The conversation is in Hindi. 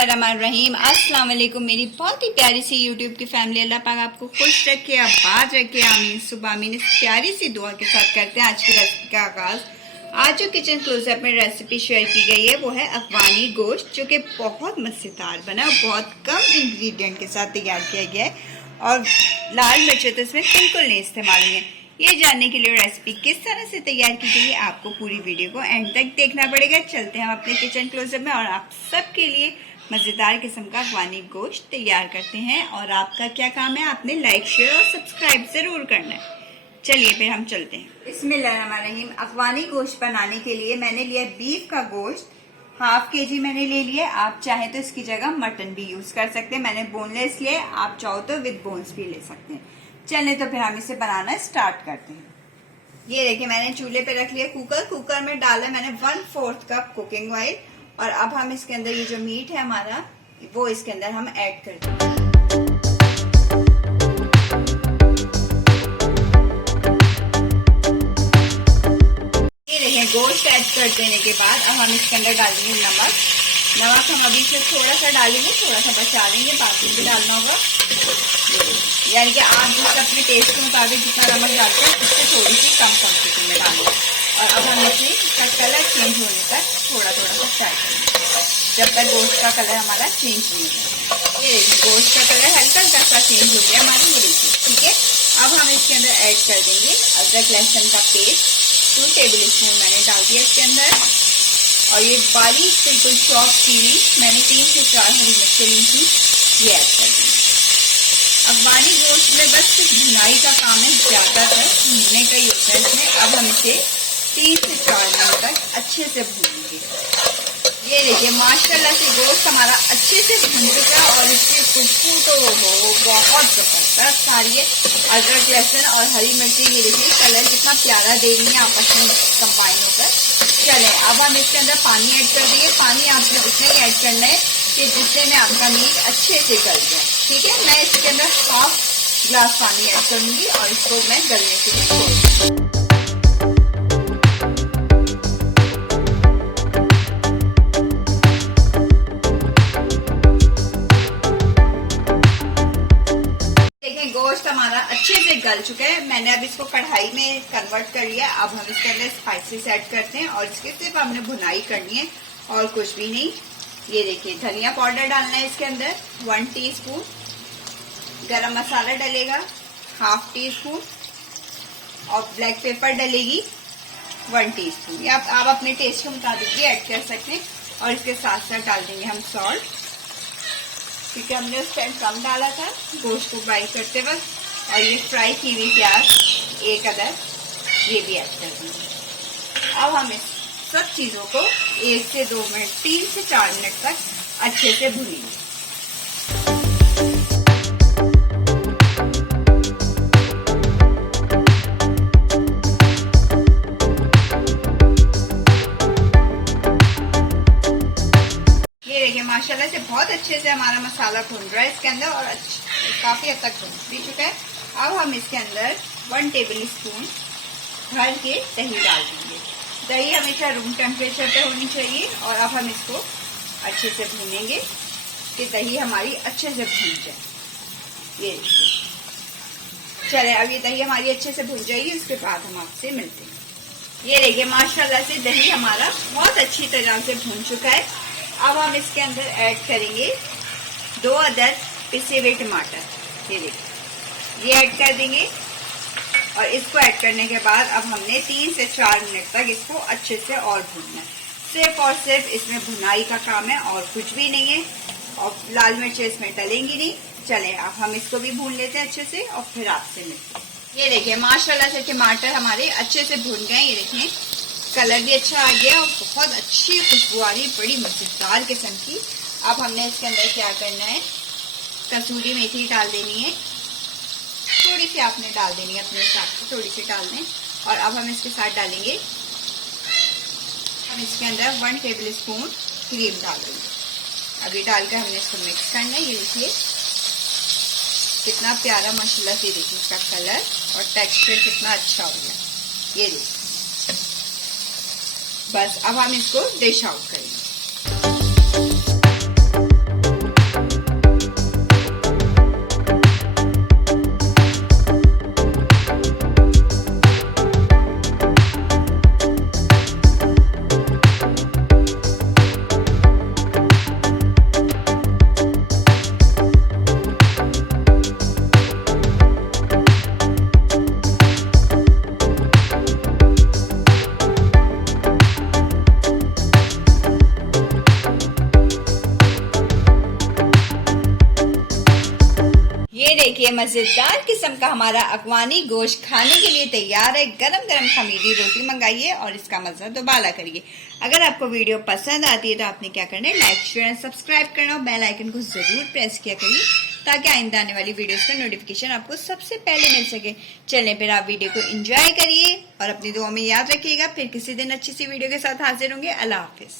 बिस्मिल्लाहिर्रहमानिर्रहीम। अस्सलाम वालेकुम मेरी बहुत ही प्यारी सी यूट्यूब की फैमिली। अल्लाह पाक आपको खुश रखे, आबाद रखे, आमीन सुबह आमीन। इस प्यारी सी दुआ के साथ करते हैं आज की रेसिपी का आगाज। आज जो किचन क्लोजअप में रेसिपी शेयर की गई है वो है अफगानी गोश्त, जो कि बहुत मज़ेदार बना, बहुत कम इंग्रेडिएंट के साथ तैयार किया गया है और लाल मिर्चें तो इसमें बिल्कुल नहीं इस्तेमाल हुई है। ये जानने के लिए रेसिपी किस तरह से तैयार की गई है आपको पूरी वीडियो को एंड तक देखना पड़ेगा। चलते हैं हम अपने किचन क्लोजअप में और आप सबके लिए मज़ेदार किस्म का अफगानी गोश्त तैयार करते हैं। और आपका क्या काम है, आपने लाइक शेयर और सब्सक्राइब जरूर करना है। चलिए फिर हम चलते हैं। बिस्मिल्लाहिर्रहमानिर्रहीम। अफगानी गोश्त बनाने के लिए मैंने लिया बीफ का गोश्त, हाफ केजी मैंने ले लिया। आप चाहे तो इसकी जगह मटन भी यूज कर सकते हैं, मैंने बोनलेस लिया, आप चाहो तो विद बोन्स भी ले सकते हैं। चलें तो फिर हम इसे बनाना स्टार्ट करते हैं। ये देखिए मैंने चूल्हे पे रख लिया कुकर में डाला मैंने 1/4 कप कुकिंग ऑयल। और अब हम इसके अंदर ये जो मीट है हमारा वो इसके अंदर हम ऐड कर देंगे। ये देखिए गोश्त ऐड कर देने के बाद अब हम इसके अंदर डालेंगे नमक हम अभी से थोड़ा सा डालेंगे, थोड़ा सा बचा लेंगे, बाकी भी डालना होगा। यानी कि आप जिस अपने टेस्ट के मुताबिक जितना नमक डालते हैं उससे थोड़ी सी कम क्वांटिटी में डालेंगे। और अब हम इसका कलर चेंज होने तक थोड़ा थोड़ा सा फ्राई करेंगे, जब तक गोश्त का कलर हमारा चेंज नहीं होगा। ये देखिए गोश्त का कलर हल्का हल्का सा चेंज हो गया हमारा, ये देखिए ठीक है। अब हम इसके अंदर ऐड कर देंगे अदरक लहसुन का पेस्ट, 2 टेबल स्पून मैंने डाल दिया इसके अंदर। और ये बारीक बिल्कुल चॉप की हुई मैंने 3 से 4 हरी मिर्चें ली थी, ये ऐड कर देंगे। अफगानी गोश्त में बस सिर्फ भुनाई का काम है, ज्यादातर भूनने का ही होता है इसमें। अब हम इसे 3 से 4 मिनट तक अच्छे से भूनेंगे। ये देखिए माशाल्लाह से गोश्त हमारा अच्छे से भून चुका है और इसकी खुशबू तो बहुत जबरदस्त आ रही है। अदरक लहसुन और हरी मिर्ची ये देखिए कलर कितना प्यारा दे रही है आपस में कंबाइन होकर। चले अब हम इसके अंदर पानी ऐड कर देंगे। पानी आपने उतना ही ऐड करना है कि जिससे में आपका मीट अच्छे से गल जाए, ठीक है। मैं इसके अंदर 1/2 ग्लास पानी ऐड करूंगी और इसको मैं गलने के लिए छोड़ूंगी। गोश्त हमारा अच्छे से गल चुका है, मैंने अब इसको कढ़ाई में कन्वर्ट कर लिया। अब हम इसके अंदर स्पाइसेस ऐड करते हैं और इसके सिर्फ हमने भुनाई करनी है और कुछ भी नहीं। ये देखिए धनिया पाउडर डालना है इसके अंदर 1 टीस्पून, गरम मसाला डलेगा 1/2 टीस्पून और ब्लैक पेपर डलेगी 1 टीस्पून। या आप अपने टेस्ट के मुताबिक भी ऐड कर सकते हैं। और इसके साथ साथ डाल देंगे हम सॉल्ट, क्योंकि हमने उस टाइम कम डाला था गोश्त को फ्राई करते वक्त। और ये फ्राई की हुई प्याज 1 अदद ये भी ऐड कर देंगे। अब हम इस सब चीज़ों को 1 से 2 मिनट 3 से 4 मिनट तक अच्छे से भूनेंगे। माशाल्लाह से बहुत अच्छे से हमारा मसाला भून रहा है इसके अंदर और काफी हद तक भून भी चुका है। अब हम इसके अंदर 1 टेबल स्पून भर के दही डाल देंगे। दही हमेशा रूम टेम्परेचर पे होनी चाहिए। और अब हम इसको अच्छे से भूनेंगे कि दही हमारी अच्छे से भून जाए। ये देखिए चले अब ये दही हमारी अच्छे से भून जाएगी, उसके बाद हम आपसे मिलते हैं। ये देखिए माशाल्लाह से दही हमारा बहुत अच्छी तरह से भून चुका है। अब हम इसके अंदर ऐड करेंगे 2 अदद पिसे हुए टमाटर, ये देखिए ये ऐड कर देंगे। और इसको ऐड करने के बाद अब हमने 3 से 4 मिनट तक इसको अच्छे से और भूनना है। सिर्फ और सिर्फ इसमें भुनाई का काम है और कुछ भी नहीं है। और लाल मिर्चें इसमें डलेंगी नहीं। चले अब हम इसको भी भून लेते हैं अच्छे से और फिर आपसे मिलते हैं। ये देखिए माशाल्लाह से टमाटर हमारे अच्छे से भून गए। ये देखिए कलर भी अच्छा आ गया और बहुत अच्छी खुशबू आ रही है, बड़ी मजेदार किस्म की। अब हमने इसके अंदर क्या करना है, कसूरी मेथी डाल देनी है, थोड़ी सी आपने डाल देनी है अपने हिसाब से, थोड़ी सी डाल दें। और अब हम इसके साथ डालेंगे, हम इसके अंदर 1 टेबल स्पून क्रीम डाल देंगे। अभी डालकर हमने इसको मिक्स करना है। ये देखिए कितना प्यारा माशाल्लाह से, देखिए इसका कलर और टेक्सचर कितना अच्छा हो गया। ये देखिए बस अब हम इसको डिश आउट करेंगे। ये देखिए मजेदार किस्म का हमारा अफगानी गोश्त खाने के लिए तैयार है। गरम गरम खमीरी रोटी मंगाइए और इसका मजा दोबारा करिए। अगर आपको वीडियो पसंद आती है तो आपने क्या करना है, लाइक शेयर एंड सब्सक्राइब करना और बेल आइकन को जरूर प्रेस किया करिए ताकि आइंदा आने वाली वीडियोस का नोटिफिकेशन आपको सबसे पहले मिल सके। चलें फिर आप वीडियो को एंजॉय करिए और अपनी दुआ में याद रखिएगा। फिर किसी दिन अच्छी सी वीडियो के साथ हाजिर होंगे। अल्लाह हाफिज।